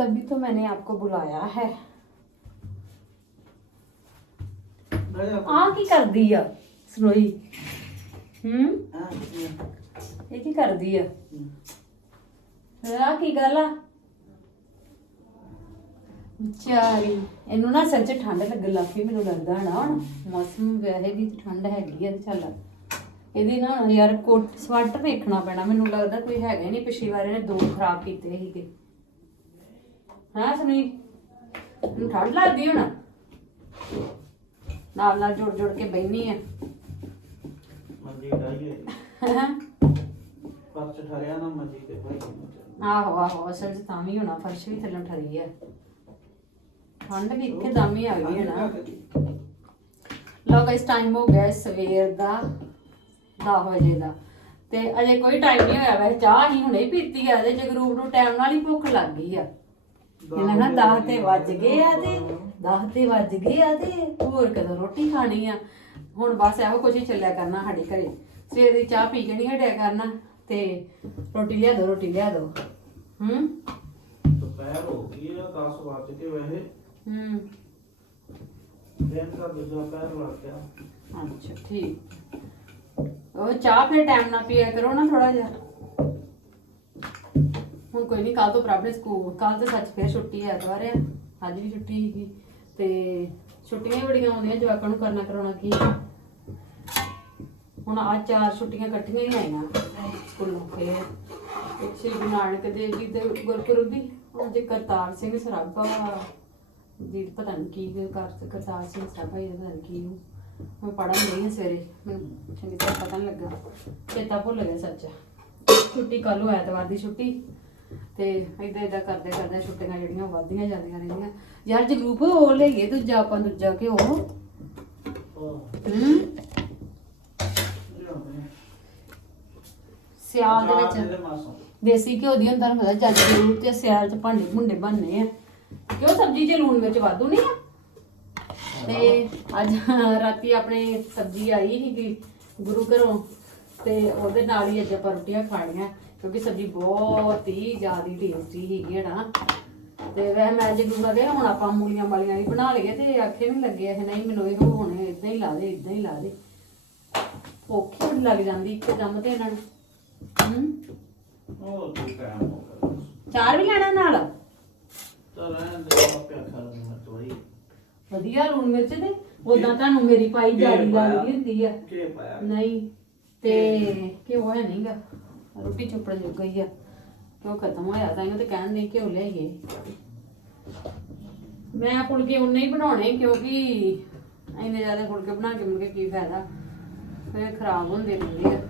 तभी तो मैंने आपको बुलाया है ਆ ਕੀ ਕਰਦੀ ਆ ਸਲੋਈ ਹੂੰ ਇਹ ਕੀ ਕਰਦੀ ਆ ਆ ਕੀ ਗੱਲ ਆ ਵਿਚਾਰੀ ਇਹਨੂੰ ਨਾ ਸਿਰ 'ਚ ਠੰਡ ਲੱਗਣ ਲੱਗ ਪਈ ਮੈਨੂੰ ਲੱਗਦਾ ਨਾ ਹੁਣ ਮੌਸਮ ਵੈਸੇ ਵੀ ਠੰਡ ਹੈਗੀ ਆ ਤੇ ਚੱਲ ਇਹਦੀ ਨਾ ਹੁਣ ਯਾਰ ਕੋਟ ਸਵੈਟਰ ਵੇਖਣਾ ਪੈਣਾ ਮੈਨੂੰ ਲੱਗਦਾ ਕੋਈ ਹੈਗਾ ਹੀ ਨਹੀਂ ਪਿਛਲੀ ਵਾਰ ਇਹਨੇ ਦੋ ਖਰਾਬ ਕੀਤੇ ਸੀਗੇ ਹਾਂ ਸੁਣੀ ਨੂੰ ਠੰਡ ਲੱਗਦੀ ਹੁਣ। ਨਾਲ ਨਾਲ ਜੁੜ ਜੁੜ ਕੇ ਬੈਣੀ ਆ। ਮੰਜੀ ਡਾਈਏ ਪਰਚ ਠਰਿਆ ਨਾ ਮੰਜੀ ਤੇ ਭਾਈ। ਆਹੋ ਆਹੋ ਅਸਲ 'ਚ ਤਾਂ ਵੀ ਹੋਣਾ ਫਰਸ਼ ਵੀ ਥੱਲੇ ਠਰੀ ਆ। ਠੰਡ ਵੀ ਇੱਕਦਮ ਹੀ ਆ ਗਈ ਹੈ ਨਾ। ਲੋ ਗਾਇਸ ਟਾਈਮ ਹੋ ਗਿਆ ਸਵੇਰ ਦਾ 10 ਵਜੇ ਦਾ। ਤੇ ਅਜੇ ਕੋਈ ਟਾਈਮ ਨਹੀਂ ਹੋਇਆ ਵੈਸੇ ਚਾਹ ਹੀ ਹੁਣੇ ਪੀਤੀ ਆ ਤੇ ਜਗਰੂਪ ਨੂੰ ਟਾਈਮ ਨਾਲ ਹੀ ਭੁੱਖ ਲੱਗ ਗਈ ਆ। ਇਹਨਾਂ ਨਾ 10 ਤੇ ਵੱਜ ਗਏ ਆ ਤੇ 10 ਤੇ ਵੱਜ ਗਏ ਆ ਤੇ ਹੋਰ ਕਦੋਂ ਰੋਟੀ ਖਾਣੀ ਆ? ਹੁਣ ਬਸ ਇਹੋ ਕੁਝ ਹੀ ਚੱਲਿਆ ਕਰਨਾ ਸਾਡੇ ਘਰੇ। ਸਵੇਰ ਦੀ ਚਾਹ ਪੀ ਕੇ ਨਹੀਂ ਹਟਿਆ ਕਰਨਾ ਤੇ ਰੋਟੀ ਲਿਆ ਦੋ ਰੋਟੀ ਲਿਆ ਦੋ। ਹੂੰ? ਦੁਪਹਿਰ ਹੋ ਗਈ ਆ 10 ਵੱਜ ਕੇ ਵੈਸੇ। ਹੂੰ। ਦਿਨ ਦਾ ਦੂਜਾ ਪੈਰ ਲੱਗ ਗਿਆ। ਅੱਛਾ ਠੀਕ। ਉਹ ਚਾਹ ਫਿਰ ਟਾਈਮ ਨਾਲ ਪੀਆ ਕਰੋ ਨਾ ਥੋੜਾ ਜਿਹਾ। ਹੁਣ ਕੋਈ ਨਹੀਂ ਕੱਲ ਤੋਂ ਪ੍ਰਾਪਰੇ ਸਕੂਲ ਕੱਲ ਤੇ ਸੱਚ ਫਿਰ ਛੁੱਟੀ ਹੈ ਐਤਵਾਰ ਆ ਅੱਜ ਵੀ ਛੁੱਟੀ ਸੀਗੀ, ਤੇ ਛੁੱਟੀਆਂ ਹੀ ਬੜੀਆਂ ਆਉਂਦੀਆਂ, ਜਵਾਕਾਂ ਨੂੰ ਕਰਨਾ ਕਰਾਉਣਾ ਕੀ ਹੁਣ ਆ ਚਾਰ ਛੁੱਟੀਆਂ ਇਕੱਠੀਆਂ ਹੀ ਆਈਆਂ ਸਕੂਲੋਂ ਫਿਰ ਇੱਕ ਗੁਰੂ ਨਾਨਕ ਦੇਵ ਜੀ ਦੇ ਗੁਰਪੁਰਬ ਦੀ ਅੱਜ ਕਰਤਾਰ ਸਿੰਘ ਸਰਾਭਾ ਜੀ ਪਤਾ ਨਹੀਂ ਕੀ ਕਰ ਕਰਤਾਰ ਸਿੰਘ ਸਰਾਭਾ ਜੀ ਪਤਾ ਨਹੀਂ ਕੀ ਮੈਂ ਪੜਨ ਨਹੀਂ ਸਵੇਰੇ ਮੈਨੂੰ ਚੰਗੀ ਤਰ੍ਹਾਂ ਪਤਾ ਨਹੀਂ ਲੱਗਾ, ਚੇਤਾ ਭੁੱਲ ਗਿਆ ਸੱਚ। ਛੁੱਟੀ ਕੱਲ ਨੂੰ ਐਤਵਾਰ ਦੀ ਛੁੱਟੀ ਤੇ ਇਦਾਂ ਇਦਾਂ ਕਰਦੇ ਕਰਦੇ ਛੁੱਟੀਆਂ ਜਿਹੜੀਆਂ ਉਹ ਵੱਧਦੀਆਂ ਜਾਂਦੀਆਂ ਰਹਿੰਦੀਆਂ ਯਾਰ ਜੇ ਗਰੁੱਪ ਉਹ ਲਈਏ ਦੂਜਾ ਆਪਾਂ ਦੂਜਾ ਕਿ ਉਹ ਹੂੰ? ਸਿਆਲ ਦੇ ਵਿੱਚ ਦੇਸੀ ਘਿਓ ਦੀ ਹੁੰਦਾ ਹੁੰਦਾ ਜੱਜ ਜ਼ਰੂਰ ਤੇ ਸਿਆਲ ਚ ਭਾਂਡੇ ਭੁੰਡੇ ਬਣਨੇ ਆ। ਕਿਉਂ ਸਬਜ਼ੀ 'ਚ ਲੂਣ ਵਿੱਚ ਵਾਧੂ ਨਹੀਂ ਆ? ਤੇ ਅੱਜ ਰਾਤੀ ਆਪਣੇ ਸਬਜ਼ੀ ਆਈ ਸੀਗੀ ਗੁਰੂ ਘਰੋਂ, ਤੇ ਉਹਦੇ ਨਾਲ ਹੀ ਅੱਜ ਆਪਾਂ ਰੋਟੀਆਂ ਖਾਣੀਆਂ। ਕਿਉਂਕਿ ਸਬਜ਼ੀ ਬਹੁਤ ਹੀ ਜ਼ਿਆਦਾ ਟੇਸਟੀ ਸੀਗੀ ਹੈ ਨਾ। ਤੇ ਵੈਸੇ ਮੈਂ ਜੇ ਗੁੰਗਾ ਗਿਆ ਹੁਣ ਆਪਾਂ ਮੂਲੀਆਂ ਵਾਲੀਆਂ ਵੀ ਬਣਾ ਲਈਏ ਤੇ ਆਖੇ ਨਹੀਂ ਲੱਗੇ ਇਹ ਨਹੀਂ ਮੈਨੂੰ ਇਹ ਹੁਣ ਇਦਾਂ ਹੀ ਲਾ ਦੇ ਇਦਾਂ ਹੀ ਲਾ ਦੇ। ਬੜੀ ਲੱਗ ਜਾਂਦੀ ਇੱਕਦਮ ਤੇ ਇਹਨਾਂ ਨੂੰ। ਹੂੰ? ਉਹ ਤੂੰ ਟਾਈਮ ਹੋ ਗਿਆ ਚਾਰ ਵੀ ਲੈਣਾ ਨਾਲ? ਤਾਂ ਰਹਿਣ ਦੇ ਆਪੇ ਖਾ ਲੈਂਦੇ ਮੈਂ ਤੋਈ ਵਧੀਆ ਲੂਣ ਮਿਰਚ ਤੇ? ਉਦਾਂ ਤੁਹਾਨੂੰ ਮੇਰੀ ਪਾਈ ਲੱਗਦੀ ਹੁੰਦੀ ਆ। ਕੀ ਪਾਇਆ। ਨਹੀਂ ਤੇ ਘਿਓ। ਹੈ ਨਹੀਂਗਾ ਰੋਟੀ ਚੁੱਪੜ ਜੁ ਗਈ ਆ। ਕਿਉਂ ਖਤਮ ਹੋਇਆ ਤਾਂ ਇਹਨੂੰ ਤੇ ਕਹਿਣ ਨਹੀਂ ਘਿਓ ਲਿਆਈਏ। ਮੈਂ ਫੁਲਕੇ ਉਨੇ ਹੀ ਬਣਾਉਣੇ ਕਿਉਂਕਿ ਇੰਨੇ ਜ਼ਿਆਦਾ ਫੁਲਕੇ ਬਣਾ ਕੇ ਮੁੜ ਕੀ ਫਾਇਦਾ? ਫਿਰ ਖਰਾਬ ਹੁੰਦੇ ਰਹਿੰਦੇ ਆ।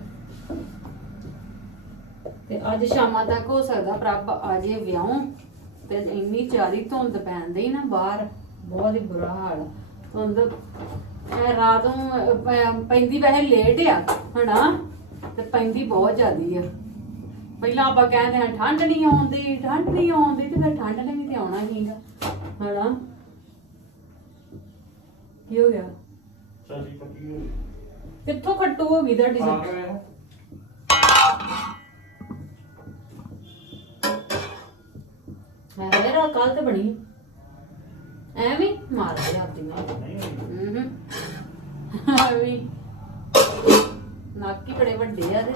ਤੇ ਅੱਜ ਸ਼ਾਮਾਂ ਤੱਕ ਹੋ ਸਕਦਾ ਪ੍ਰਭ ਆ ਜੇ ਵਿਆਹੋਂ। ਤੇ ਇੰਨੀ ਚਾਰੀ ਧੁੰਦ ਪੈਂਦੀ ਨਾ ਬਾਹਰ, ਬਹੁਤ ਹੀ ਬੁਰਾ ਹਾਲ ਧੁੰਦ ਐ ਰਾਤ ਪੈਂਦੀ ਵੈਸੇ ਲੇਟ ਆ, ਹਨਾ? ਤੇ ਪੈਂਦੀ ਬਹੁਤ ਜ਼ਿਆਦੀ ਆ। ਪਹਿਲਾਂ ਆਪਾਂ ਕਹਿੰਦੇ ਹਾਂ ਠੰਡ ਨਹੀਂ ਆਉਂਦੀ ਠੰਡ ਨਹੀਂ ਆਉਂਦੀ ਤੇ ਫਿਰ ਠੰਡ ਨੇ ਵੀ ਤੇ ਆਉਣਾ ਨਹੀਂਗਾ ਹਨਾ? ਕੀ ਹੋ ਗਿਆ? ਪੱਕੀ ਕਿੱਥੋਂ ਖੱਟੂ ਹੋ ਗਈ ਤੁਹਾਡੀ ਖਾ ਸਬਜ਼ੀ ਕੱਲ ਤੇ ਬਣੀ। ਐਵੇਂ ਹੀ ਮਾਰ ਲਿਆ ਆਪਦੀ ਮੈਂ। ਨਹੀਂ ਹੋਈ। ਹੂੰ ਹੀ। ਬੜੇ ਵੱਡੇ ਆ ਤੇ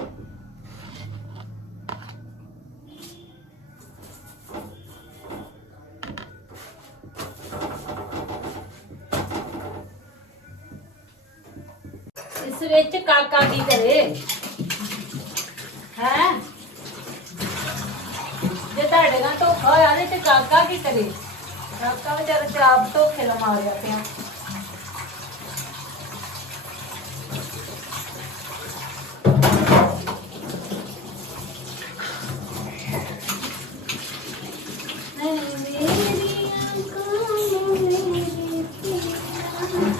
ਇਸ ਵਿੱਚ ਕਾਕਾ ਕੀ ਕਰੇ? ਹੈ? ਜੇ ਤੁਹਾਡੇ ਨਾਲ ਧੋਖਾ ਹੋਇਆ ਤੇ ਕਾਕਾ ਕੀ ਕਰੇ? ਕਾਕਾ ਵਿਚਾਰਾ ਸ਼ਰਾਬ ਧੋਖੇ ਲਾ ਮਾਰਿਆ ਪਿਆ ਮੇਰੀ ਆਂਖੋਂ ਮੇਰੀ ਪਿਆ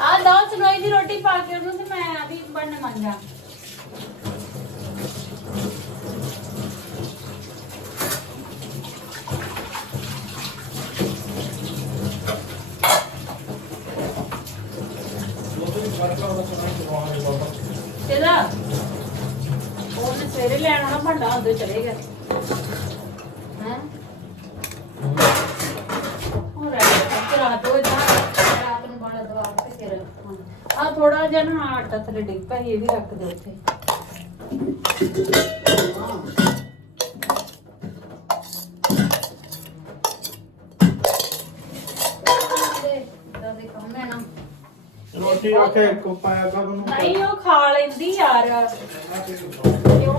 ਆ ਦੋ ਸਨੋਈ ਦੀ ਰੋਟੀ ਪਾ ਕੇ ਉਹਨੂੰ ਤੇ ਮੈਂ ਆਦੀ ਬਣਨ ਮੰਜਾ ਭਾਂਡਾ ਅੰਦਰ ਚਲੇ ਗਿਆ ਹੈ ਹੋਰ ਅੱਜ ਰਾਤ ਹੋ ਜਾ ਰਾਤ ਨੂੰ ਬਾਲਾ ਦਵਾ ਕੇ ਫਿਰ ਆ ਥੋੜਾ ਜਿਹਾ ਨਾ ਆਟਾ ਥੱਲੇ ਡਿੱਗ ਪਿਆ ਇਹ ਵੀ ਰੱਖ ਦੇ ਉੱਥੇ। ਨਾ ਰੋਟੀ ਰੱਖੇ ਕੋ ਪਾਇਆ ਕਰ ਉਹਨੂੰ ਨਹੀਂ ਉਹ ਖਾ ਲੈਂਦੀ ਯਾਰ।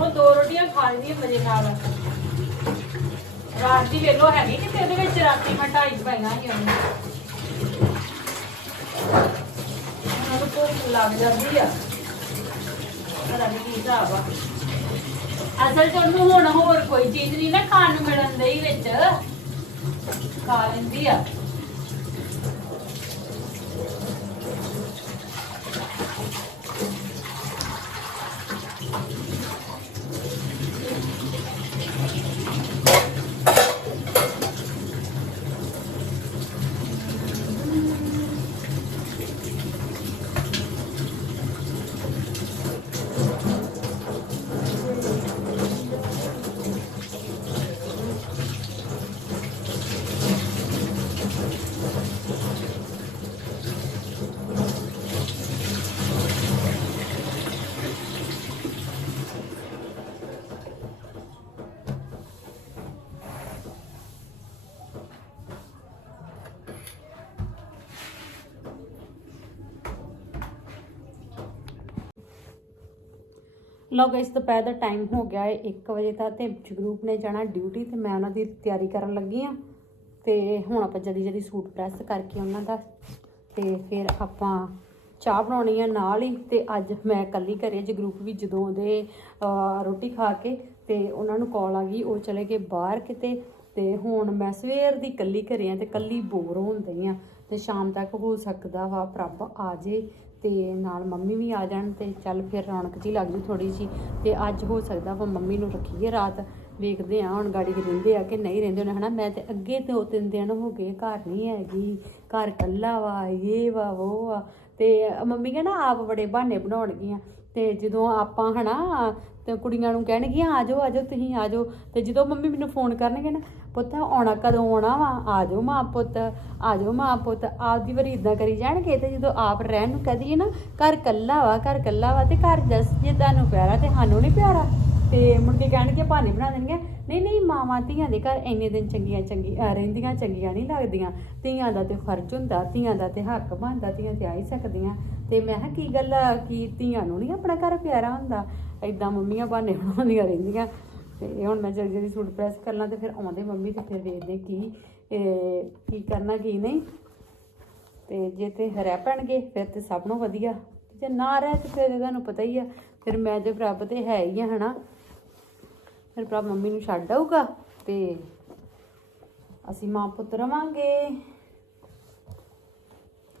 ਉਹ ਦੋ ਰੋਟੀਆਂ ਖਾ ਲੈਂਦੀ ਮਜੇ ਨਾਲ। ਰਾਤ ਦੀ ਵੇਲੋ ਹੈਗੀ ਕਿ ਤੇ ਉਹਦੇ ਵਿੱਚ ਰਾਤੀ ਮੈਂ ਢਾਈ ਪਾਈਆਂ ਸੀ ਉਹਨੇ। ਉਹਨਾਂ ਨੂੰ ਭੁੱਖ ਲੱਗ ਜਾਂਦੀ ਆ। ਪਤਾ ਨਹੀਂ ਕੀ ਹਿਸਾਬ ਆ। ਅਸਲ ਚ ਉਹਨੂੰ ਹੁਣ ਹੋਰ ਕੋਈ ਚੀਜ਼ ਨਹੀਂ ਨਾ ਖਾਣ ਨੂੰ ਮਿਲਣ ਦੇ ਵਿੱਚ। ਖਾ ਲੈਂਦੀ ਆ। ਲਓ ਗਾਇਸ ਦੁਪਹਿਰ ਦਾ ਟਾਈਮ ਹੋ ਗਿਆ ਹੈ 1 ਵਜੇ ਦਾ ਤੇ ਜਗਰੂਪ ਨੇ ਜਾਣਾ ਡਿਊਟੀ ਤੇ ਮੈਂ ਉਹਨਾਂ ਦੀ ਤਿਆਰੀ ਕਰਨ ਲੱਗੀ ਆ ਤੇ ਹੁਣ ਆਪਾਂ ਜਲਦੀ ਜਲਦੀ ਸੂਟ ਪ੍ਰੈਸ ਕਰਕੇ ਉਹਨਾਂ ਦਾ ਤੇ ਫਿਰ ਆਪਾਂ ਚਾਹ ਬਣਾਉਣੀ ਆ ਨਾਲ ਹੀ ਤੇ ਅੱਜ ਮੈਂ ਇਕੱਲੀ ਘਰੇ ਜਗਰੂਪ ਵੀ ਜਦੋਂ ਦੇ ਰੋਟੀ ਖਾ ਕੇ ਤੇ ਉਹਨਾਂ ਨੂੰ ਕਾਲ ਆ ਗਈ, ਉਹ ਚਲੇ ਗਏ ਬਾਹਰ ਕਿਤੇ ਤੇ ਹੁਣ ਮੈਂ ਸਵੇਰ ਦੀ ਇਕੱਲੀ ਘਰੇ ਆ ਤੇ ਇਕੱਲੀ ਬੋਰ ਹੋਣ ਹੁੰਦੀ ਆ ਤੇ ਸ਼ਾਮ ਤੱਕ ਹੋ ਸਕਦਾ ਵਾ ਪ੍ਰਭ ਆ ਜੇ ਤੇ ਨਾਲ ਮੰਮੀ ਵੀ ਆ ਜਾਣ ਤੇ ਚੱਲ ਫਿਰ ਰੌਣਕ ਜੀ ਲੱਗ ਜੂ ਥੋੜੀ ਜੀ ਤੇ ਅੱਜ ਹੋ ਸਕਦਾ ਵਾ ਮੰਮੀ ਨੂੰ ਰੱਖੀਏ ਰਾਤ। ਵੇਖਦੇ ਆ ਹੁਣ ਗਾੜੀ ਦੇ ਰਹਿੰਦੇ ਆ ਕਿ ਨਹੀਂ ਰਹਿੰਦੇ ਉਹਨੇ ਹਨਾ? ਮੈਂ ਤੇ ਅੱਗੇ ਦੋ ਤਿੰਨ ਦਿਨ ਹੋ ਗਏ ਘਰ ਨਹੀਂ ਹੈਗੀ, ਘਰ ਕੱਲਾ ਵਾ, ਇਹ ਵਾ, ਉਹ ਵਾ ਤੇ ਮੰਮੀ ਕਹਿੰਦਾ ਆਪ ਬੜੇ ਬਹਾਨੇ ਬਣਾਉਣਗੀਆਂ। ਤੇ ਜਦੋਂ ਆਪਾਂ ਹਨਾ, ਤੇ ਕੁੜੀਆਂ ਨੂੰ ਕਹਿਣਗੀਆਂ ਆ ਜਾਓ ਆ ਜਾਓ ਤੁਸੀਂ ਆ ਜਾਓ ਤੇ ਜਦੋਂ ਮੰਮੀ ਮੈਨੂੰ ਫੋਨ ਕਰਨਗੇ ਨਾ, ਪੁੱਤ, ਆਉਣਾ ਕਦੋਂ ਆਉਣਾ ਵਾ? ਆ ਜਾਓ ਮਾਂ ਪੁੱਤ ਆ ਜਾਓ ਮਾਂ ਪੁੱਤ। ਆਪਦੀ ਵਾਰੀ ਇਦਾਂ ਕਰੀ ਜਾਣਗੇ ਤੇ ਜਦੋਂ ਆਪ ਰਹਿਣ ਨੂੰ ਕਹਦੀਏ ਨਾ, ਘਰ ਕੱਲਾ ਵਾ, ਘਰ ਕੱਲਾ ਵਾ ਤੇ ਘਰ ਜਸ ਜੇ ਤੁਹਾਨੂੰ ਪਿਆਰਾ ਤੇ ਸਾਨੂੰ ਨਹੀਂ ਪਿਆਰਾ? ਤੇ ਮੁੜ ਕੇ ਕਹਿਣਗੇ ਬਹਾਨੇ ਬਣਾ ਦੇਣਗੇ। ਨਹੀਂ ਨਹੀਂ, ਮਾਵਾਂ ਧੀਆਂ ਦੇ ਘਰ ਇੰਨੇ ਦਿਨ ਚੰਗੀਆਂ ਚੰਗੀਆਂ ਰਹਿੰਦੀਆਂ, ਚੰਗੀਆਂ ਨਹੀਂ ਲੱਗਦੀਆਂ। ਧੀਆਂ ਦਾ ਤੇ ਫਰਜ਼ ਹੁੰਦਾ, ਧੀਆਂ ਦਾ ਤੇ ਹੱਕ ਬਣਦਾ, ਧੀਆਂ ਤੇ ਆ ਹੀ ਸਕਦੀਆਂ। ਤੇ ਮੈਂ ਕਿਹਾ, ਕੀ ਗੱਲ ਆ? ਕੀ ਧੀਆਂ ਨੂੰ ਨਹੀਂ ਆਪਣਾ ਘਰ ਪਿਆਰਾ ਹੁੰਦਾ? ਐਦਾਂ ਮੰਮੀਆਂ ਬਹਾਨੇ ਬਣਾਉਂਦੀਆਂ ਰਹਿੰਦੀਆਂ। ਤੇ ਹੁਣ ਮੈਂ ਜਲਦੀ ਜਲਦੀ ਸੂਟ ਪ੍ਰੈਸ ਕਰਨਾ ਤੇ ਫਿਰ ਆਉਂਦੇ ਮੰਮੀ ਤੇ ਫਿਰ ਵੇਖਦੇ ਕੀ ਕੀ ਕਰਨਾ, ਕੀ ਨਹੀਂ। ਤੇ ਜੇ ਤੇ ਰਹਿ ਪੈਣਗੇ, ਫਿਰ ਤੇ ਸਭ ਨੂੰ ਵਧੀਆ। ਜੇ ਨਾ ਰਹਿ ਤੇ ਫਿਰ ਤੁਹਾਨੂੰ ਪਤਾ ਹੀ ਆ। ਫਿਰ ਮੈਂ ਤੇ ਰੱਬ ਤੇ ਹੈ ਹੀ ਆ, ਹਨਾ? ਫਿਰ ਭਰਾ ਮੰਮੀ ਨੂੰ ਛੱਡ ਆਊਗਾ ਤੇ ਅਸੀਂ ਮਾਂ ਪੁੱਤ ਰਵਾਂਗੇ।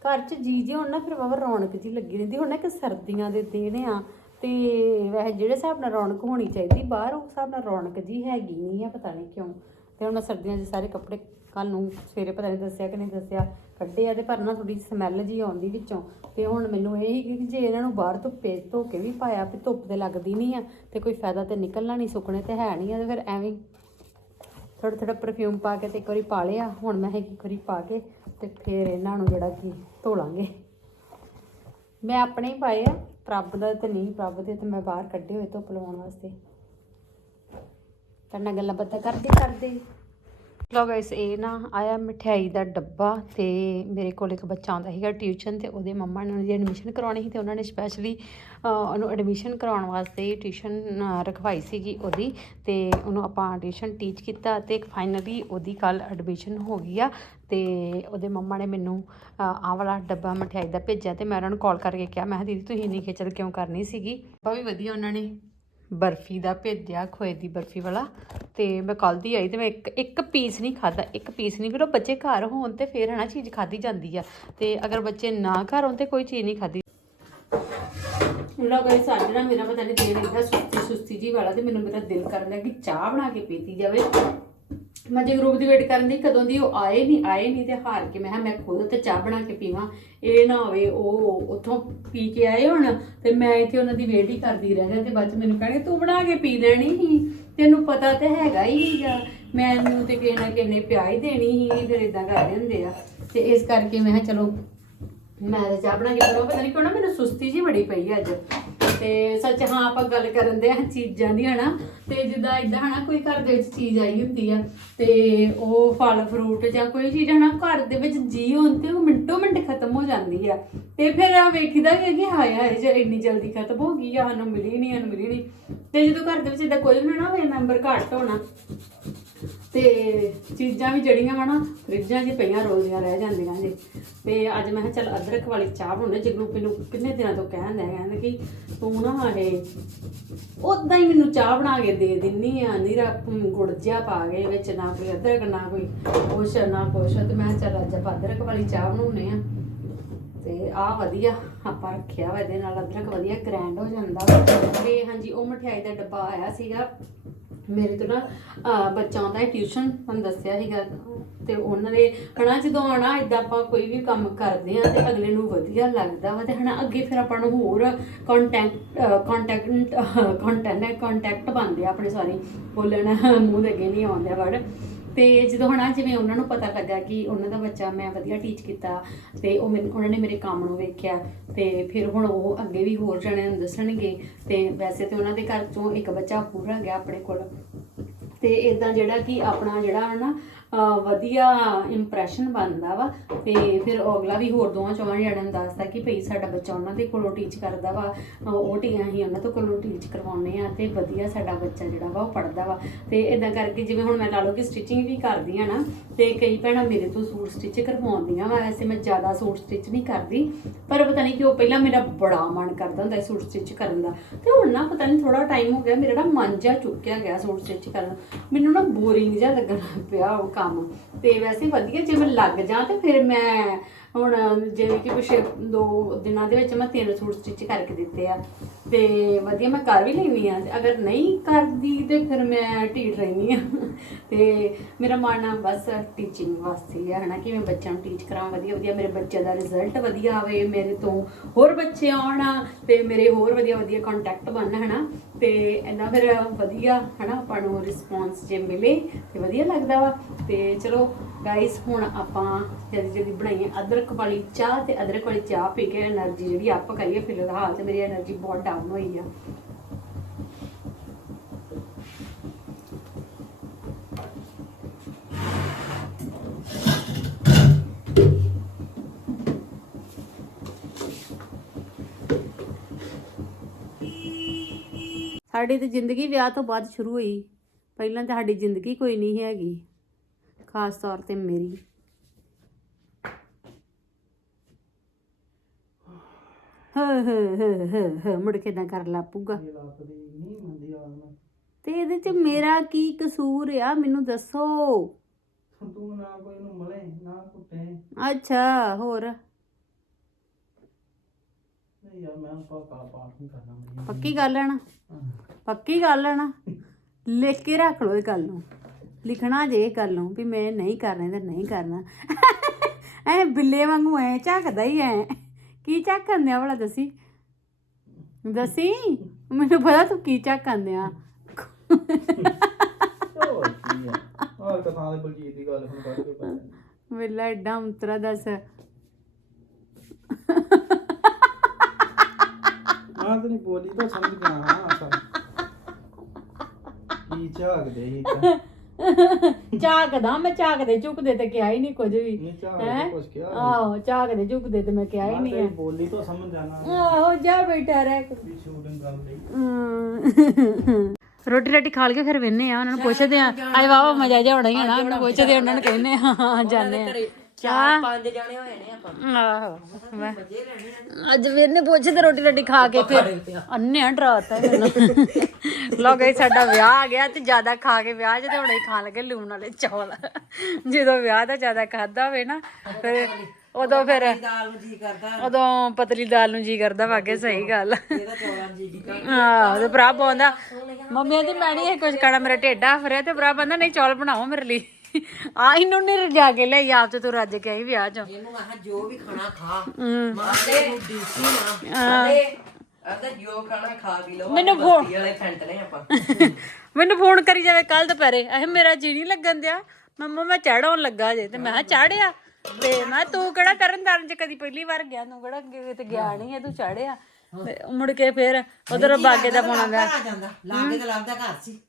ਘਰ 'ਚ ਜੀ ਜੇ ਹੁਣ ਨਾ ਫਿਰ ਬਾਬਾ ਰੌਣਕ ਜੀ ਲੱਗੀ ਰਹਿੰਦੀ, ਹੁਣ ਨਾ ਕਿ ਸਰਦੀਆਂ ਦੇ ਦਿਨ ਆ ਤੇ ਵੈਸੇ ਜਿਹੜੇ ਹਿਸਾਬ ਨਾਲ ਰੌਣਕ ਹੋਣੀ ਚਾਹੀਦੀ, ਬਾਹਰ ਉਸ ਹਿਸਾਬ ਨਾਲ ਰੌਣਕ ਜੀ ਹੈਗੀ ਨਹੀਂ ਆ, ਪਤਾ ਨਹੀਂ ਕਿਉਂ। ਫਿਰ ਹੁਣ ਮੈਂ ਸਰਦੀਆਂ 'ਚ ਸਾਰੇ ਕੱਪੜੇ ਕੱਲ ਨੂੰ ਸਵੇਰੇ ਪਤਾ ਨਹੀਂ ਦੱਸਿਆ ਕਿ ਨਹੀਂ ਦੱਸਿਆ ਕੱਢੇ ਆ ਤੇ ਪਰ ਨਾ ਥੋੜੀ ਸਮੈਲ ਜੀ ਆਉਂਦੀ ਵਿੱਚੋਂ ਤੇ ਹੁਣ ਮੈਨੂੰ ਇਹ ਹੀ ਕਿ ਜੇ ਇਹਨਾਂ ਨੂੰ ਬਾਹਰ ਧੁੱਪੇ ਧੋ ਕੇ ਵੀ ਪਾਇਆ ਵੀ ਧੁੱਪ ਤੇ ਲੱਗਦੀ ਨਹੀਂ ਆ ਤੇ ਕੋਈ ਫਾਇਦਾ ਤੇ ਨਿਕਲਣਾ ਨਹੀਂ, ਸੁੱਕਣੇ ਤੇ ਹੈ ਨਹੀਂ ਆ ਤੇ ਫਿਰ ਐਵੇਂ ਥੋੜਾ ਥੋੜਾ ਪਰਫਿਊਮ ਪਾ ਕੇ ਤੇ ਇੱਕ ਵਾਰੀ ਪਾ ਲਿਆ, ਹੁਣ ਮੈਂ ਇੱਕ ਵਾਰੀ ਪਾ ਕੇ ਤੇ ਫਿਰ ਇਹਨਾਂ ਨੂੰ ਜਿਹੜਾ ਕੀ ਧੋ ਲਾਂਗੇ। ਮੈਂ ਆਪਣੇ ਹੀ ਪਾਏ ਆ, ਪ੍ਰਭ ਦਾ ਤੇ ਨਹੀਂ ਪ੍ਰਭ ਦੇ ਤੇ ਮੈਂ ਬਾਹਰ ਕੱਢੇ ਹੋਏ ਧੁੱਪ ਲਵਾਉਣ ਵਾਸਤੇ। ਤੁਹਾਡੇ ਨਾਲ ਗੱਲਾਂ ਬਾਤਾਂ ਕਰਦੇ ਕਰਦੇ। ਲੋ ਗਾਇਸ ਇਹ ਨਾ ਆਇਆ ਮਠਿਆਈ ਦਾ ਡੱਬਾ ਤੇ ਮੇਰੇ ਕੋਲ ਇੱਕ ਬੱਚਾ ਆਉਂਦਾ ਸੀਗਾ ਟਿਊਸ਼ਨ ਤੇ ਉਹਦੇ ਮੰਮਾ ਨੇ ਉਹਦੀ ਐਡਮਿਸ਼ਨ ਕਰਾਉਣੀ ਸੀ ਤੇ ਉਹਨਾਂ ਨੇ ਸਪੈਸ਼ਲੀ ਉਹਨੂੰ ਐਡਮਿਸ਼ਨ ਕਰਾਉਣ ਵਾਸਤੇ ਟਿਊਸ਼ਨ ਰਖਵਾਈ ਸੀਗੀ ਉਹਦੀ ਤੇ ਉਹਨੂੰ ਆਪਾਂ ਟਿਊਸ਼ਨ ਟੀਚ ਕੀਤਾ ਤੇ ਫਾਈਨਲੀ ਉਹਦੀ ਕੱਲ ਐਡਮਿਸ਼ਨ ਹੋ ਗਈ ਆ ਤੇ ਉਹਦੇ ਮੰਮਾ ਨੇ ਮੈਨੂੰ ਆਹ ਵਾਲਾ ਡੱਬਾ ਮਠਿਆਈ ਦਾ ਭੇਜਿਆ ਤੇ ਮੈਂ ਉਹਨਾਂ ਨੂੰ ਕਾਲ ਕਰਕੇ ਕਿਹਾ, ਮੈਂ ਕਿਹਾ, ਦੀਦੀ, ਤੁਸੀਂ ਇੰਨੀ ਖੇਚਲ ਕਿਉਂ ਕਰਨੀ ਸੀਗੀ? ਡੱਬਾ ਵੀ ਵਧੀਆ ਉਹਨਾਂ ਨੇ। ਬਰਫੀ ਦਾ ਭੇਜਿਆ, ਖੋਏ ਦੀ ਬਰਫੀ ਵਾਲਾ। ਤੇ ਮੈਂ ਕੱਲ ਦੀ ਆਈ ਤੇ ਮੈਂ ਇੱਕ ਇੱਕ ਪੀਸ ਨਹੀਂ ਖਾਦਾ ਇੱਕ ਪੀਸ ਨਹੀਂ ਫਿਰ ਬੱਚੇ ਘਰ ਹੋਣ ਤੇ ਫਿਰ ਹਨਾ ਚੀਜ਼ ਖਾਦੀ ਜਾਂਦੀ ਆ। ਤੇ ਅਗਰ ਬੱਚੇ ਨਾ ਘਰ ਹੋਣ ਤੇ ਕੋਈ ਚੀਜ਼ ਨਹੀਂ ਖਾਦੀ ਲੋ ਗਾਇਸ ਅੱਜ ਨਾ ਮੇਰਾ ਪਤਾ ਨਹੀਂ ਦਿਨ ਇਦਾਂ ਸੁਸਤੀ ਸੁਸਤੀ ਜੀ ਵਾਲਾ ਤੇ ਮੈਨੂੰ ਮੇਰਾ ਦਿਲ ਕਰਨ ਲੱਗਾ ਕਿ ਚਾਹ ਬਣਾ ਕੇ ਪੀਤੀ ਜਾਵੇ। ਮੈਂ ਜਗਰੂਪ ਦੀ ਵੇਟ ਕਰਨ ਦੀ ਕਦੋਂ ਦੀ ਉਹ ਆਏ ਨਹੀਂ ਆਏ ਨਹੀਂ ਤੇ ਹਾਰ ਕੇ ਮੈਂ ਕਿਹਾ ਮੈਂ ਖੁਦ ਤੇ ਚਾਹ ਬਣਾ ਕੇ ਪੀਵਾਂ। ਇਹ ਨਾ ਹੋਵੇ ਉਹ ਉੱਥੋਂ ਪੀ ਕੇ ਆਏ ਹੁਣ ਤੇ ਮੈਂ ਇੱਥੇ ਉਹਨਾਂ ਦੀ ਵੇਟ ਹੀ ਕਰਦੀ ਰਹਿ ਗਿਆ ਤੇ ਬਾਅਦ ਚ ਮੈਨੂੰ ਕਹਿਣਗੇ ਤੂੰ ਬਣਾ ਕੇ ਪੀ ਲੈਣੀ ਸੀ। ਤੈਨੂੰ ਪਤਾ ਤੇ ਹੈਗਾ ਹੀ ਨਹੀਂਗਾ ਮੈਨੂੰ ਤੇ ਕਿਸੇ ਨਾ ਕਿਸੇ ਨੇ ਪਿਆ ਹੀ ਦੇਣੀ ਸੀ, ਫਿਰ ਇਦਾਂ ਕਰਦੇ ਹੁੰਦੇ ਆ। ਤੇ ਇਸ ਕਰਕੇ ਮੈਂ ਕਿਹਾ ਚਲੋ, ਮੈਂ ਤਾਂ ਚਾਹ ਬਣਾ ਕੇ ਪੀਵਾਂ। ਪਤਾ ਨਹੀਂ ਕਿਉਂ ਨਾ ਮੈਨੂੰ ਸੁਸਤੀ ਜੀ ਬੜੀ ਪਈ ਅੱਜ। ਤੇ ਸੱਚ ਹਾਂ, ਆਪਾਂ ਗੱਲ ਕਰਨ ਦੇ ਆ ਚੀਜ਼ਾਂ ਦੀ, ਹਨਾ? ਤੇ ਜਿੱਦਾਂ ਇਦਾਂ ਹਨਾ, ਕੋਈ ਘਰ ਦੇ ਵਿੱਚ ਚੀਜ਼ ਆਈ ਹੁੰਦੀ ਆ, ਤੇ ਉਹ ਫਲ ਫਰੂਟ ਜਾਂ ਕੋਈ ਚੀਜ਼, ਹਨਾ, ਘਰ ਦੇ ਵਿੱਚ ਜੀ ਹੋਣ ਤੇ ਉਹ ਮਿੰਟੋ ਮਿੰਟ ਖਤਮ ਹੋ ਜਾਂਦੀ ਆ। ਤੇ ਫਿਰ ਆ ਵੇਖੀਦਾ ਵੀ ਹੈ ਕਿ ਹਾਏ ਹਾਏ, ਜੇ ਇੰਨੀ ਜਲਦੀ ਖਤਮ ਹੋ ਗਈ ਆ, ਸਾਨੂੰ ਮਿਲੀ ਨਹੀਂ ਸਾਨੂੰ ਮਿਲੀ ਨਹੀਂ ਤੇ ਜਦੋਂ ਘਰ ਦੇ ਵਿੱਚ ਇਦਾਂ ਕੋਈ ਵੀ ਨਾ ਹੋਵੇ, ਮੈਂਬਰ ਘੱਟ ਹੋਣਾ ਤੇ ਚੀਜ਼ਾਂ ਵੀ ਜਿਹੜੀਆਂ ਵਾ ਨਾ, ਫਰਿੱਜਾਂ 'ਚ ਪਈਆਂ ਰੋਲੀਆਂ ਰਹਿ ਜਾਂਦੀਆਂ ਜੀ। ਤੇ ਅੱਜ ਮੈਂ ਕਿਹਾ ਚੱਲ ਅਦਰਕ ਵਾਲੀ ਚਾਹ ਬਣਾਉਣੇ ਜਿਗਰੂ ਮੈਨੂੰ ਕਿੰਨੇ ਦਿਨਾਂ ਤੋਂ ਕਹਿੰਦਾ ਕਹਿੰਦੇ ਕਿ ਤੂੰ ਨਾ ਇਹ ਉਦਾਂ ਹੀ ਮੈਨੂੰ ਚਾਹ ਬਣਾ ਕੇ ਦੇ ਦਿੰਨੀ ਆ ਨੀਰਾ ਗੁੜ ਜਿਹਾ ਪਾ ਕੇ ਵਿੱਚ, ਨਾ ਕੋਈ ਅਦਰਕ, ਨਾ ਕੋਈ ਕੁਛ, ਨਾ ਕੁਛ। ਤੇ ਮੈਂ ਕਿਹਾ ਚੱਲ ਅੱਜ ਆਪਾਂ ਅਦਰਕ ਵਾਲੀ ਚਾਹ ਬਣਾਉਣੇ ਆ। ਤੇ ਆ ਵਧੀਆ, ਆਪਾਂ ਰੱਖਿਆ ਵਾ ਇਹਦੇ ਨਾਲ, ਅਦਰਕ ਵਧੀਆ ਗ੍ਰੈਂਡ ਹੋ ਜਾਂਦਾ ਵਾ। ਤੇ ਹਾਂਜੀ, ਉਹ ਮਠਿਆਈ ਦਾ ਡੱਬਾ ਆਇਆ ਸੀਗਾ। ਮੇਰੇ ਤੋਂ ਨਾ ਅਹ, ਬੱਚਾ ਆਉਂਦਾ ਹੈ ਟਿਊਸ਼ਨ ਤੁਹਾਨੂੰ ਦੱਸਿਆ ਸੀਗਾ। ਤੇ ਉਹਨਾਂ ਦੇ ਹਨਾ ਜਦੋਂ ਆਉਣਾ ਇਦਾਂ ਆਪਾਂ ਕੋਈ ਵੀ ਕੰਮ ਕਰਦੇ ਆ ਤੇ ਅਗਲੇ ਨੂੰ ਵਧੀਆ ਲੱਗਦਾ ਵਾ ਤੇ ਹਨਾ ਅੱਗੇ ਫਿਰ ਆਪਾਂ ਨੂੰ ਹੋਰ ਕੰਟੈਕਟ ਕੰਟੈਕਟ ਕੰਟੈਂਟ ਕੰਟੈਕਟ ਬਣਦੇ ਆ ਆਪਣੇ ਸਾਰੇ। ਬੋਲਣ ਮੂੰਹ ਦੇ ਅੱਗੇ ਨਹੀਂ ਆਉਂਦੇ ਵਰਡ ਤੇ ਜਦੋਂ ਹਨਾ ਜਿਵੇਂ ਉਹਨਾਂ ਨੂੰ ਪਤਾ ਲੱਗਾ ਕਿ ਉਹਨਾਂ ਦਾ ਬੱਚਾ ਮੈਂ ਵਧੀਆ ਟੀਚ ਕੀਤਾ ਤੇ ਉਹ ਮੈਨੂੰ, ਉਹਨਾਂ ਨੇ ਮੇਰੇ ਕੰਮ ਨੂੰ ਵੇਖਿਆ ਤੇ ਫਿਰ ਹੁਣ ਉਹ ਅੱਗੇ ਵੀ ਹੋਰ ਜਣਿਆਂ ਨੂੰ ਦੱਸਣਗੇ ਤੇ ਵੈਸੇ ਤੇ ਉਹਨਾਂ ਦੇ ਘਰ ਚੋਂ ਇੱਕ ਬੱਚਾ ਹੋਰ ਆ ਗਿਆ ਆਪਣੇ ਕੋਲ ਤੇ ਇਦਾਂ ਜਿਹੜਾ ਕਿ ਆਪਣਾ ਜਿਹੜਾ ਨਾ ਵਧੀਆ ਇੰਪ੍ਰੈਸ਼ਨ ਬਣਦਾ ਵਾ ਤੇ ਫਿਰ ਅਗਲਾ ਵੀ ਹੋਰ ਦੋਵਾਂ ਚੋਹਾਂ ਜਣਿਆਂ ਨੂੰ ਦੱਸਦਾ ਕਿ ਭਈ ਸਾਡਾ ਬੱਚਾ ਉਹਨਾਂ ਦੇ ਕੋਲੋਂ ਟੀਚ ਕਰਦਾ ਵਾ ਉਹ ਟੀਆਂ ਹੀ ਉਹਨਾਂ ਤੋਂ ਕੋਲੋਂ ਟੀਚ ਕਰਵਾਉਂਦੇ ਆ ਤੇ ਵਧੀਆ ਸਾਡਾ ਬੱਚਾ ਜਿਹੜਾ ਵਾ ਉਹ ਪੜਦਾ ਵਾ। ਤੇ ਇਦਾਂ ਕਰਕੇ ਜਿਵੇਂ ਹੁਣ ਮੈਂ ਲਾ ਲਓ ਕਿ ਸਟਿਚਿੰਗ ਵੀ ਕਰਦੀ ਆ ਨਾ, ਤੇ ਕਈ ਭੈਣਾਂ ਮੇਰੇ ਤੋਂ ਸੂਟ ਸਟਿਚ ਕਰਵਾਉਂਦੀਆਂ ਵਾ, ਵੈਸੇ ਮੈਂ ਜ਼ਿਆਦਾ ਸੂਟ ਸਟਿਚ ਨਹੀਂ ਕਰਦੀ, ਪਰ ਪਤਾ ਨਹੀਂ ਕਿ ਉਹ ਪਹਿਲਾਂ ਮੇਰਾ ਬੜਾ ਮਨ ਕਰਦਾ ਹੁੰਦਾ ਸੂਟ ਸਟਿਚ ਕਰਨ ਦਾ। ਤੇ ਹੁਣ ਨਾ ਪਤਾ ਨਹੀਂ ਥੋੜਾ ਟਾਈਮ ਹੋ ਗਿਆ, ਮੇਰਾ ਨਾ ਮਨ ਜਿਹਾ ਚੁੱਕਿਆ ਗਿਆ ਸੂਟ ਸਟਿਚ ਕਰਨ ਮੈਨੂੰ ਨਾ ਬੋਰਿੰਗ ਜਿਹਾ ਲੱਗਣ ਲੱਗ ਪਿਆ ਉਹ ਕੰਮ। ਤੇ ਵੈਸੇ ਵਧੀਆ, ਜੇ ਮੈਂ ਲੱਗ ਜਾ ਤੇ ਫਿਰ ਮੈਂ ਹੁਣ ਜਿਵੇਂ ਕਿ ਪਿਛੇ ਦੋ ਦਿਨਾਂ ਦੇ ਵਿੱਚ ਮੈਂ ਤਿੰਨ ਸੂਟ ਸਟਿਚ ਕਰਕੇ ਦਿੱਤੇ ਆ। ਤੇ ਵਧੀਆ ਮੈਂ ਕਰ ਵੀ ਲੈਣੀ ਆ ਅਗਰ ਨਹੀਂ ਕਰਦੀ ਤੇ ਫਿਰ ਮੈਂ ਢੀਠ ਰਹਿਣੀ ਆ ਤੇ ਮੇਰਾ ਮਨ ਆ ਬਸ ਟੀਚਿੰਗ ਵਾਸਤੇ ਆ, ਹਨਾ, ਕਿ ਮੈਂ ਬੱਚਿਆਂ ਨੂੰ ਟੀਚ ਕਰਾਂ, ਵਧੀਆ ਵਧੀਆ। ਮੇਰੇ ਬੱਚੇ ਦਾ ਰਿਜ਼ਲਟ ਵਧੀਆ ਆਵੇ, ਮੇਰੇ ਤੋਂ ਹੋਰ ਬੱਚੇ ਆਉਣ, ਤੇ ਮੇਰੇ ਹੋਰ ਵਧੀਆ ਵਧੀਆ ਕੰਟੈਕਟ ਬਣਨ ਹਨਾ। ਤੇ ਇੰਨਾ ਫਿਰ ਵਧੀਆ, ਹਨਾ, ਆਪਾਂ ਨੂੰ ਰਿਸਪੌਂਸ ਜੇ ਮਿਲੇ ਤੇ ਵਧੀਆ ਲੱਗਦਾ ਵਾ। ਤੇ ਚਲੋ ਗਾਇਸ ਹੁਣ ਆਪਾਂ ਜਲਦੀ ਜਲਦੀ ਬਣਾਈਏ ਅਦਰਕ ਵਾਲੀ ਚਾਹ ਤੇ ਅਦਰਕ ਵਾਲੀ ਚਾਹ ਪੀ ਕੇ એનર્ਜੀ ਜਿਹੜੀ ਆਪ ਕਰੀਏ ਫਿਰ ਹਾਲ ਤੇ ਮੇਰੀ એનર્ਜੀ ਬਹੁਤ ਡਾਊਨ ਹੋਈ ਆ। ਸਾਡੀ ਤੇ ਜ਼ਿੰਦਗੀ ਵਿਆਹ ਤੋਂ ਬਾਅਦ ਸ਼ੁਰੂ ਹੋਈ। ਪਹਿਲਾਂ ਤਾਂ ਸਾਡੀ ਜ਼ਿੰਦਗੀ ਕੋਈ ਨਹੀਂ ਹੈਗੀ ਖਾਸ ਤੌਰ ਤੇ ਮੇਰੀ। ਹ ਹ ਹ ਹ ਹ ਮੁੜ ਕੇ ਨਾ ਕਰ ਲਾਪੂਗਾ। ਤੇ ਇਹਦੇ ਚ ਮੇਰਾ ਕੀ ਕਸੂਰ ਆ ਮੈਨੂੰ ਦੱਸੋ। ਤੂੰ ਨਾ ਕੋਈ ਨੂੰ ਮਲੇ ਨਾ ਕੁੱਟੇ। ਅੱਛਾ ਹੋਰ? ਨਹੀਂ ਯਾਰ ਮੈਂ ਪਾ ਪਾ ਪਾਠ ਨਹੀਂ ਕਰਨਾ ਮੈਨੂੰ ਪੱਕੀ ਗੱਲ ਹੈ। ਨਾ ਪੱਕੀ ਗੱਲ ਹੈ ਨਾ? ਲਿਖ ਕੇ ਰੱਖ ਲਓ ਇਹ ਗੱਲ ਨੂੰ। ਲਿਖਣਾ ਜੇ ਇਹ ਗੱਲ ਨੂੰ ਵੀ ਮੈਂ ਨਹੀਂ ਕਰਨਾ ਤੇ ਨਹੀਂ ਕਰਨਾ। ਐ ਬਿੱਲੇ ਵਾਂਗੂ ਐ ਝਾਕਦਾ ਹੀ ਐ। ਕੀ ਝਾਕਣ ਦਿਆ ਭਲਾ ਦੱਸੀ? ਦੱਸੀ? ਮੈਨੂੰ ਪਤਾ ਤੂੰ ਕੀ ਝਾਕਣ ਦਿਆ। ਹੋਰ ਕੀ ਆ? ਆਹ ਕਥਾ ਦੇ ਬਲਜੀਤ ਦੀ ਗੱਲ ਹੁਣ ਕੱਢ ਕੇ ਪਤਾ ਨਹੀਂ ਵੇਲਾ ਐਡਾ ਉਤਰਾ ਦੱਸ। ਤਾਂ ਨਹੀਂ ਬੋਲੀ ਤਾਂ ਸਮਝ ਗਿਆ ਹਾਂ ਕੀ ਝਾਕਦੇ ਸੀ ਤਾਂ। ਝਾਕਦਾ ਮੈਂ ਝਾਕਦੇ ਝੁਕਦੇ ਤੇ ਕਿਹਾ ਹੀ ਨਹੀਂ ਕੁਝ ਵੀ। ਨਹੀਂ ਹੈਂ? ਝਾਕਦੇ ਕੁਛ ਕਿਹਾ ਆਹੋ ਝਾਕਦੇ ਝੁਕਦੇ ਤੇ ਮੈਂ ਕਿਹਾ ਹੀ ਨਹੀਂ ਤੇਰੀ ਹੈ ਬੋਲੀ ਤੋਂ ਸਮਝ ਜਾਣਾ। ਆਹੋ ਜਾ ਬੈਠਾ ਰਹਿ। ਵੀ ਸ਼ੂਟਿੰਗ ਕਰ ਲਈ। ਰੋਟੀ ਰਾਟੀ ਖਾ ਕੇ ਫਿਰ ਵੇਨੇ ਆ ਉਹਨਾਂ ਨੂੰ ਪੁੱਛਦੇ ਆ। ਆਏ ਵਾਵਾ ਮਜ਼ਾ ਜਿਹਾ ਹੋਣਾ ਹੀ ਹੋਣਾ ਉਹਨਾਂ ਨੂੰ ਪੁੱਛਦੇ ਆ, ਉਹਨਾਂ ਨੂੰ ਕਹਿੰਦੇ ਆ ਹਾਂ ਜਾਂਦੇ ਆ। ਚਾਹ ਪੰਜ ਜਾਣੇ ਹੋਏ ਨੇ ਆਪਾਂ। ਆਹੋ ਮੈਂ ਅੱਜ ਵੇਨੇ ਪੁੱਛਦੇ ਰੋਟੀ ਰਾਟੀ ਖਾ ਕੇ ਫਿਰ। ਅੰਨੇ ਡਰਾਤਾ ਮੈਨੂੰ ਲੋ ਗਈ ਸਾਡਾ ਵਿਆਹ ਆ ਗਿਆ ਤੇ ਜ਼ਿਆਦਾ ਖਾ ਕੇ ਵਿਆਹ ਚ ਤੇ ਹੁਣੇ ਹੀ ਖਾਣ ਲੱਗੇ ਲੂਣ ਵਾਲੇ ਚੌਲ। ਜਦੋਂ ਵਿਆਹ ਦਾ ਜ਼ਿਆਦਾ ਖਾਦਾ ਹੋਵੇ ਨਾ ਫਿਰ ਉਦੋਂ ਫਿਰ ਦਾਲ ਨੂੰ ਜੀ ਕਰਦਾ। ਉਦੋਂ ਪਤਲੀ ਦਾਲ ਨੂੰ ਜੀ ਕਰਦਾ ਵਾਕੇ ਸਹੀ ਗੱਲ। ਇਹਦਾ ਚੌਲਾਂ ਨੂੰ ਜੀ ਕੀਤਾ ਹਾਂ ਤੇ ਭਰਾ ਪਾਉਂਦਾ ਮੰਮੀ ਕਹਿੰਦੀ ਮੈਂ ਨਹੀਂ ਇਹ ਕੁਝ ਖਾਣਾ ਮੇਰਾ ਢਿੱਡ ਆ ਫਰਿਆ ਤੇ ਭਰਾ ਕਹਿੰਦਾ ਨਹੀਂ ਚੌਲ ਬਣਾਓ ਮੇਰੇ ਲਈ। ਆ ਇਹਨੂੰ ਨਹੀਂ ਰਜਾ ਕੇ ਲਈ ਆਪ ਤੇ ਤੂੰ ਰੱਜ ਕੇ ਆਈ ਵਿਆਹ ਚੋਂ। ਇਹਨੂੰ ਆਹ ਜੋ ਵੀ ਖਾਣਾ ਖਾ। ਹੂੰ। ਮਾਂ ਦੇ ਨੂੰ ਡੀਸੀ ਨਾ ਤੇ ਆਂਦਾ ਜੋ ਖਾਣਾ ਖਾ ਵੀ ਲਓ ਮੈਨੂੰ ਫੋਨ- ਵਾਲੇ ਫੈਂਟਨੇ ਆਪਾਂ। ਮੈਨੂੰ ਫੋਨ ਕਰੀ ਜਾਵੇ ਕੱਲ ਦੁਪਹਿਰੇ। ਇਹ ਮੇਰਾ ਜੀ ਨਹੀਂ ਲੱਗਣ ਦਿਆ। ਮੰਮਾ ਮੈਂ ਚੜਾਉਣ ਲੱਗਾ ਜੇ ਤੇ ਮੈਂ ਚਾੜਿਆ ਤੇ ਮੈਂ ਤੂੰ ਕਿਹੜਾ ਤਰਨ ਤਾਰਨ ਚ ਕਦੀ ਪਹਿਲੀ ਵਾਰ ਗਿਆ? ਤੂੰ ਕਿਹੜਾ ਤੇ ਗਿਆ ਨਹੀਂ ਹੈ। ਤੂੰ ਚੜਿਆ ਮੁੜ ਕੇ ਫੇਰ ਉਧਰ ਬਾਗੇ ਦਾ ਪਾਉਣਾ ਗਿਆ ਲਾਗੇ ਤੇ ਲੱਭਦਾ ਘਰ ਸੀ।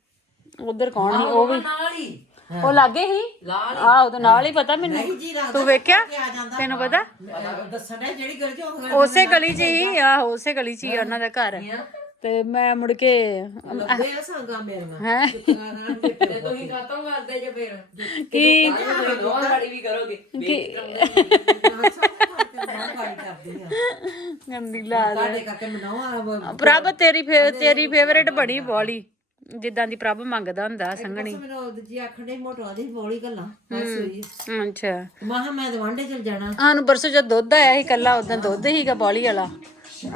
ਉਧਰ ਕੌਣ ਸੀ? ਉਹ ਵੀ ਨਾਲ ਹੀ। ਉਹ ਲਾਗੇ ਹੀ? ਆਹ ਉਹਦੇ ਨਾਲ ਹੀ ਪਤਾ ਮੈਨੂੰ। ਤੂੰ ਵੇਖਿਆ? ਆ ਤੈਨੂੰ ਪਤਾ? ਅਹ ਦੱਸਣ ਡਿਆ ਜਿਹੜੀ ਗਲੀ ਚ ਉਹ ਗਲੀ ਉਸੇ ਗਲੀ 'ਚ ਹੀ ਆਹ ਉਸੇ ਗਲੀ 'ਚ ਹੀ ਉਹਨਾਂ ਦਾ ਘਰ। ਤੇ ਮੈਂ ਮੁੜ ਕੇ ਲੱਭੇ ਆ ਸੰਗਾ ਮੇਰੀਆਂ ਹੈ? ਤੇ ਤੁਸੀਂ ਕਾਤੋਂ ਕਰਦੇ ਜੇ ਫੇਰ? ਕੀ? ਤੁਸੀਂ ਦੋਵਾਂ ਸਾੜੀ ਵੀ ਕਰੋਗੇ ਗਾੜੀ ਕਰਦੇ ਆ ਗੰਦੀ ਲਾਲ। ਤੁਹਾਡੇ ਕਾਕੇ ਮਨਾਵਾ ਪ੍ਰਭ ਤੇਰੀ ਫੇ- ਤੇਰੀ ਫੇਵਰੇਟ ਬਣੀ ਬੋਲੀ। ਜਿੱਦਾਂ ਦੀ ਪ੍ਰਭ ਮੰਗਦਾ ਹੁੰਦਾ ਸੰਗਣੀ ਮੈਨੂੰ ਜੀ ਆਖਣ ਦੇ ਮੋਟਵਾ ਦੀ ਬੋਲੀ ਗੱਲਾਂ ਬਸ ਹੋਈ ਅੱਛਾ। ਮਾਹ ਮੈਂ ਦਵਾਂਡੇ ਚਲ ਜਾਣਾ। ਸਾਨੂੰ ਪਰਸੋਂ ਜਦ ਦੁੱਧ ਆਇਆ ਸੀ ਕੱਲਾ ਉਦੋਂ ਦੁੱਧ ਹੀਗਾ ਬੋਲੀ ਵਾਲਾ।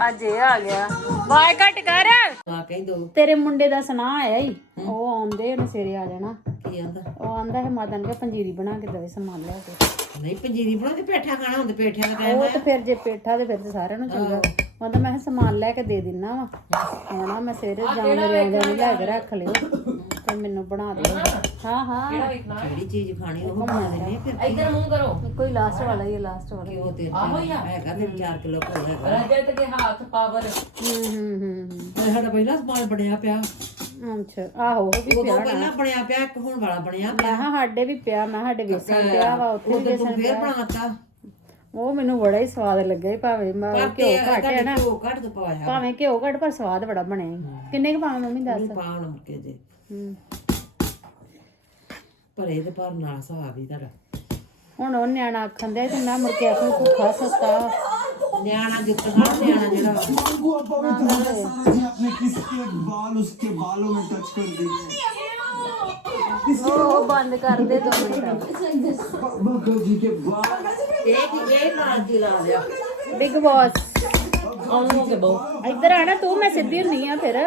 ਅੱਜ ਇਹ ਆ ਗਿਆ। ਵਾਏ ਘਟ ਕਰ। ਆ ਕਹੀਂ ਦੋ। ਤੇਰੇ ਮੁੰਡੇ ਦਾ ਸੁਨਾ ਆਇਆ ਹੀ? ਉਹ ਆਉਂਦੇ ਉਹਨੇ ਸਵੇਰੇ ਆ ਜਾਣਾ। ਕੀ ਆਂਦਾ? ਉਹ ਆਂਦਾ ਹੈ ਮਾਤਾ ਨੇ ਕਿਹਾ ਪੰਜੀਰੀ ਬਣਾ ਕੇ ਦੇਵੇ ਸਮਾਨ ਲਿਆ ਕੇ। ਨਹੀਂ ਪੰਜੀਰੀ ਬਣਾ ਕੇ ਪੇਠਾ ਖਾਣਾ ਹੁੰਦੇ ਪੇਠਿਆਂ ਦਾ ਟਾਈਮ ਉਹ ਤੇ ਫਿਰ ਜੇ ਪੇਠਾ ਤੇ ਫਿਰ ਤੇ ਸਾਰਿਆਂ ਨੂੰ ਚੰਗਾ। ਕਹਿੰਦਾ ਮੈਂ ਕਿਹਾ ਸਮਾਨ ਲੈ ਕੇ ਦੇ ਦਿੰਨਾ ਵਾ। ਆਉਣਾ ਮੈਂ ਸਵੇਰੇ ਜਾਉਂਦੇ ਆਉਂਦੇ ਨਹੀਂ ਲੈ ਕੇ ਰੱਖ ਲਿਓ ਤੇ ਮੈਨੂੰ ਬਣਾ ਦਿਓ। ਹਾਂ ਹਾਂ। ਜਿਹੜੀ ਚੀਜ਼ ਖਾਣੀ ਉਹ ਬਣਾ ਆ, ਫਿਰ ਇੱਧਰ ਮੂੰਹ ਕਰੋ। ਕੋਈ ਲਾਸਟ ਵਾਲਾ ਹੀ ਲਾਸਟ ਵਾਲਾ ਉਹ ਤੇ ਹੈਗਾ ਤੇ 4 ਕਿਲੋ ਘਿਓ ਹੈਗਾ। ਰਜਤ ਕੇ ਹੱਥ ਪਾਵਰ। ਹੂੰ ਹੂੰ ਹੂੰ ਇਹ ਸਾਡਾ ਪਹਿਲਾਂ ਸਮਾਨ ਬਣਿਆ ਪਿਆ। ਹੂੰ ਅੱਛਾ ਆਹੋ ਉਹ ਵੀ ਉਦੋਂ ਪਹਿਲਾਂ ਬਣਿਆ ਪਿਆ ਇੱਕ ਹੁਣ ਵਾਲਾ ਬਣਿਆ ਮੈਂ ਕਿਹਾ ਸਾਡੇ ਵੀ ਪਿਆ ਮੈਂ ਸਾਡੇ ਵੇਸਣ ਪਿਆ ਵਾ ਉੱਥੇ ਵੀ ਵੇਸਣ ਫੇਰ ਪਿਆ। ਬਣਾਤਾ। ਉਹ ਮੈਨੂੰ ਬੜਾ ਹੀ ਸਵਾਦ ਲੱਗਾ ਭਾਵੇਂ ਮੈਂ ਘਿਓ ਘੱਟ ਨਾ। ਘਿਓ ਘੱਟ ਪਾਇਆ। ਭਾਵੇਂ ਘਿਓ ਘੱਟ ਪਰ ਸਵਾਦ ਬੜਾ ਬਣਿਆ ਕਿੰਨੇ ਕੁ ਪਾਉਣ ਮੰਮੀ ਦੱਸ? ਪਾਉਣ ਮੁਰਕੇ ਦੇ ਪਰ ਇਹਦੇ ਪਰ ਨਾਲ ਸਵਾਦ ਹੀ ਤੁਹਾਡਾ ਹੁਣ ਉਹ ਨਿਆਣਾ ਆਖਣ ਦੇ ਤੇ ਮੈਂ ਮੁਰਕੇ ਆਖਣ ਭੁੱਖਾ ਸਸਤਾ ਨਿਆਣਾ ਜਿੱਤਣਾ ਨਿਆਣਾ ਜਿਹੜਾ। ਮੰਗੂ ਅੱਬਾ ਵੀ ਤੁਹਾਡਾ ਆਪਣੇ ਕਿਸ ਕੇ ਬਾਲ ਉਸਕੇ ਬਾਲੋਂ ਮੇਂ ਟੱਚ ਕਰ ਦਿਏ ਬੰਦ ਕਰ ਦੇ ਦੋ ਬਿਗ ਬੌਸ ਆਉਣੋਂ ਕੇ ਬਹੁ। ਇੱਧਰ ਆਣਾ ਤੂੰ ਮੈਂ ਸਿੱਧੀ ਹੁੰਨੀ ਆ ਫਿਰ।